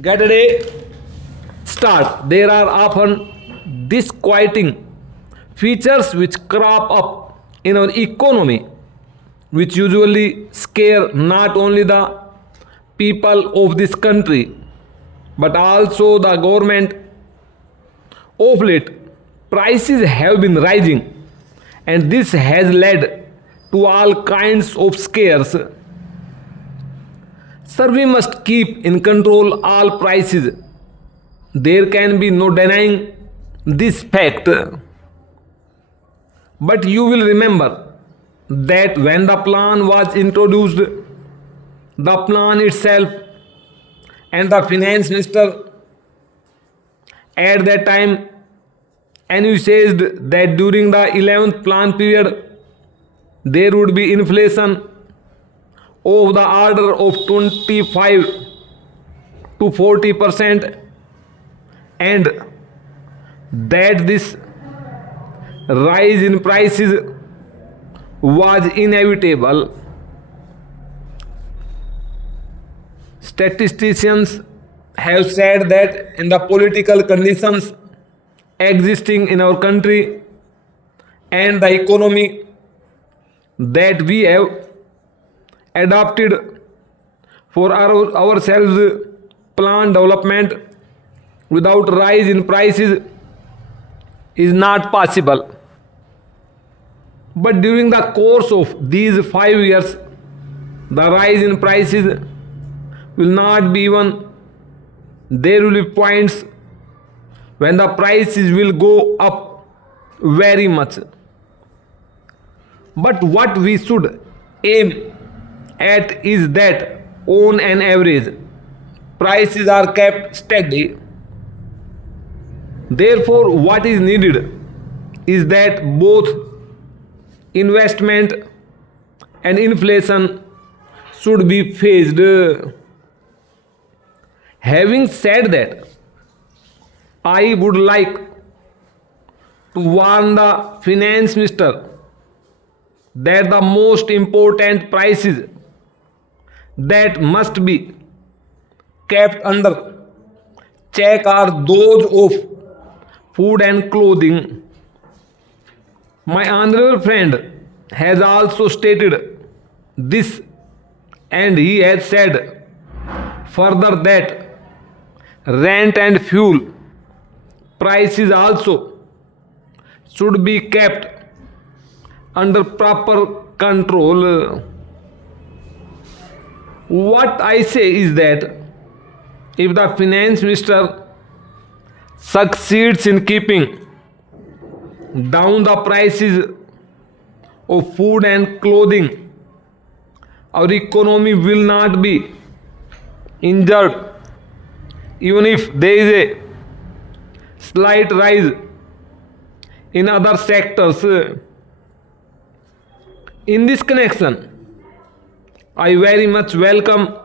get a day start. There are often disquieting features which crop up in our economy, which usually scare not only the people of this country but also the government. Of late, prices have been rising, and this has led to all kinds of scares. Sir, we must keep in control all prices. There can be no denying this fact. But you will remember that when the plan was introduced, the plan itself and the finance minister at that time envisaged that during the 11th plan period there would be inflation of the order of 25 to 40%, and that this rise in prices was inevitable. Statisticians have said that in the political conditions existing in our country and the economy that we have adopted for ourselves, plan development without rise in prices is not possible. But during the course of these 5 years, the rise in prices will not be even. There will be points when the prices will go up very much. But what we should aim at is that on an average, prices are kept steady. Therefore, what is needed is that both investment and inflation should be phased. Having said that, I would like to warn the finance minister that the most important prices that must be kept under check are those of food and clothing. My honorable friend has also stated this, and he has said further that rent and fuel prices also should be kept under proper control. What I say is that if the finance minister succeeds in keeping down the prices of food and clothing, our economy will not be injured even if there is a slight rise in other sectors. In this connection, I very much welcome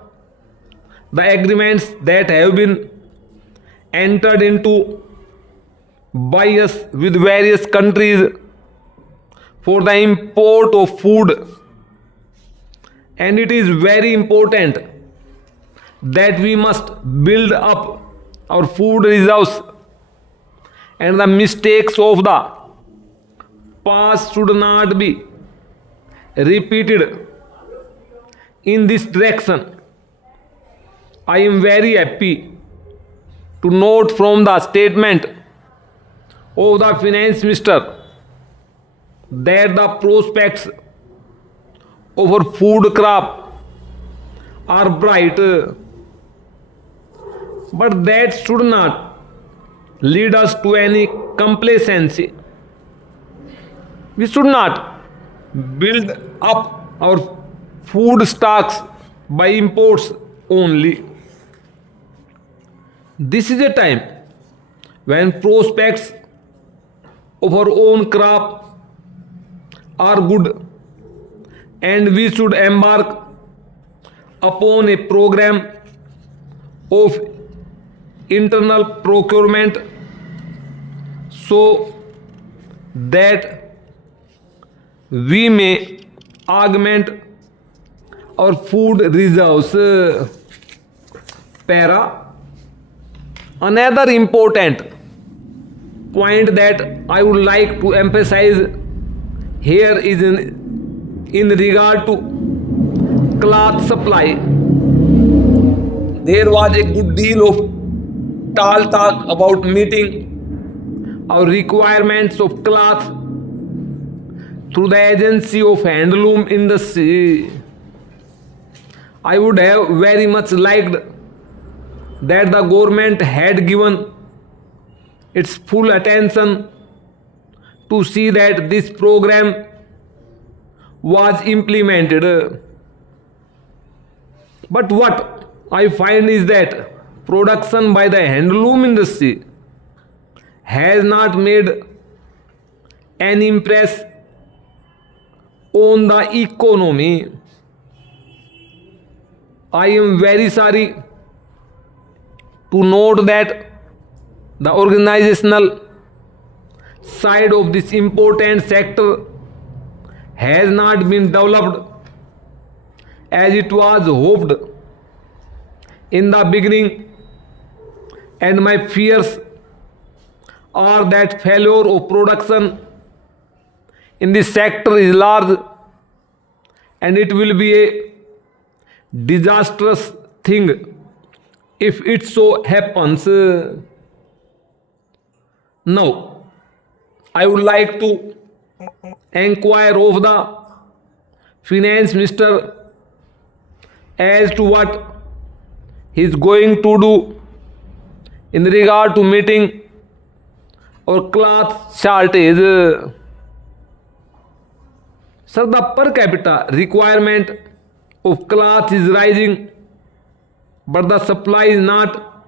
the agreements that have been entered into by us with various countries for the import of food, and it is very important that we must build up our food reserves, and the mistakes of the past should not be repeated. In this direction, I am very happy to note from the statement of the finance minister that the prospects of our food crop are bright. But that should not lead us to any complacency. We should not build up our food stocks by imports only. This is a time when prospects of our own crop are good, and we should embark upon a program of internal procurement so that we may augment our food reserves. Para Another important point that I would like to emphasize here is in regard to cloth supply. There was a good deal of talk about meeting our requirements of cloth through the agency of handloom industry. I would have very much liked that the government had given its full attention to see that this program was implemented. But what I find is that production by the handloom industry has not made an impress on the economy. I am very sorry to note that the organizational side of this important sector has not been developed as it was hoped in the beginning, and my fears are that failure of production in this sector is large, and it will be a disastrous thing if it so happens. Now, I would like to inquire of the finance minister as to what he is going to do in regard to meeting our cloth shortage. Sir, the per capita requirement of cloth is rising, but the supply is not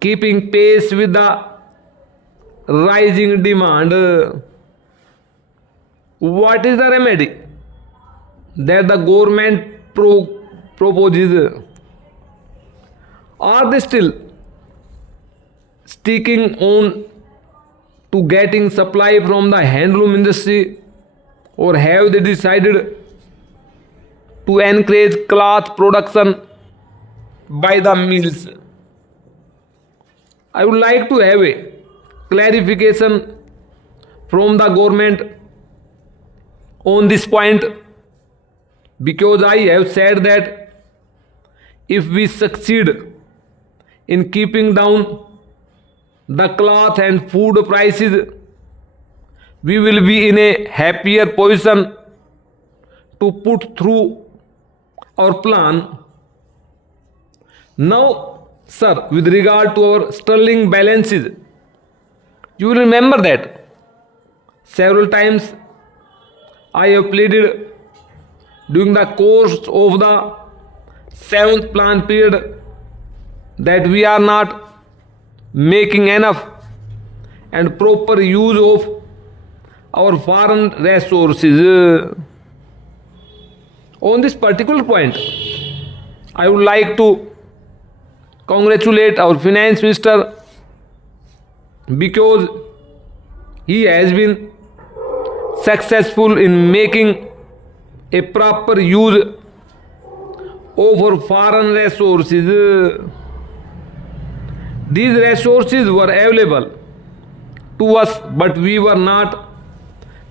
keeping pace with the rising demand. What is the remedy that the government proposes? Are they still sticking on to getting supply from the handloom industry, or have they decided to encourage cloth production by the mills? I would like to have a clarification from the government on this point, because I have said that if we succeed in keeping down the cloth and food prices, we will be in a happier position to put through our plan. Now, sir, with regard to our sterling balances, you will remember that several times I have pleaded during the course of the 7th plan period that we are not making enough and proper use of our foreign resources. On this particular point, I would like to congratulate our finance minister, because he has been successful in making a proper use of our foreign resources. These resources were available to us, but we were not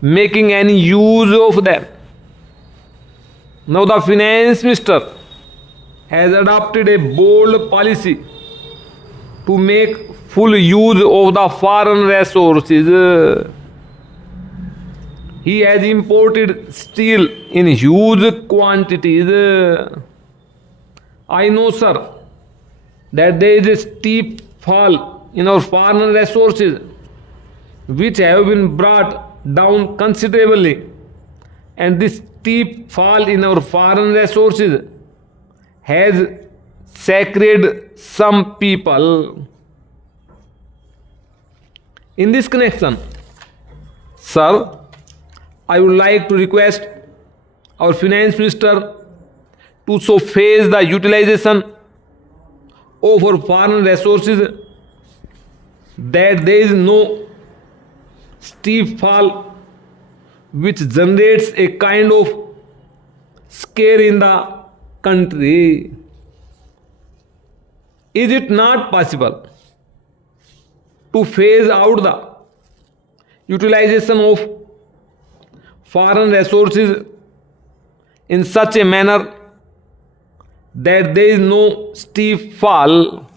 making any use of them. Now the finance minister has adopted a bold policy to make full use of the foreign resources. He has imported steel in huge quantities. I know, sir, that there is a steep fall in our foreign resources, which have been brought down considerably, and this steep fall in our foreign resources has sacred some people. In this connection, sir, I would like to request our finance minister to so phase the utilization of our foreign resources that there is no steep fall which generates a kind of scare in the country. Is it not possible to phase out the utilization of foreign resources in such a manner that there is no steep fall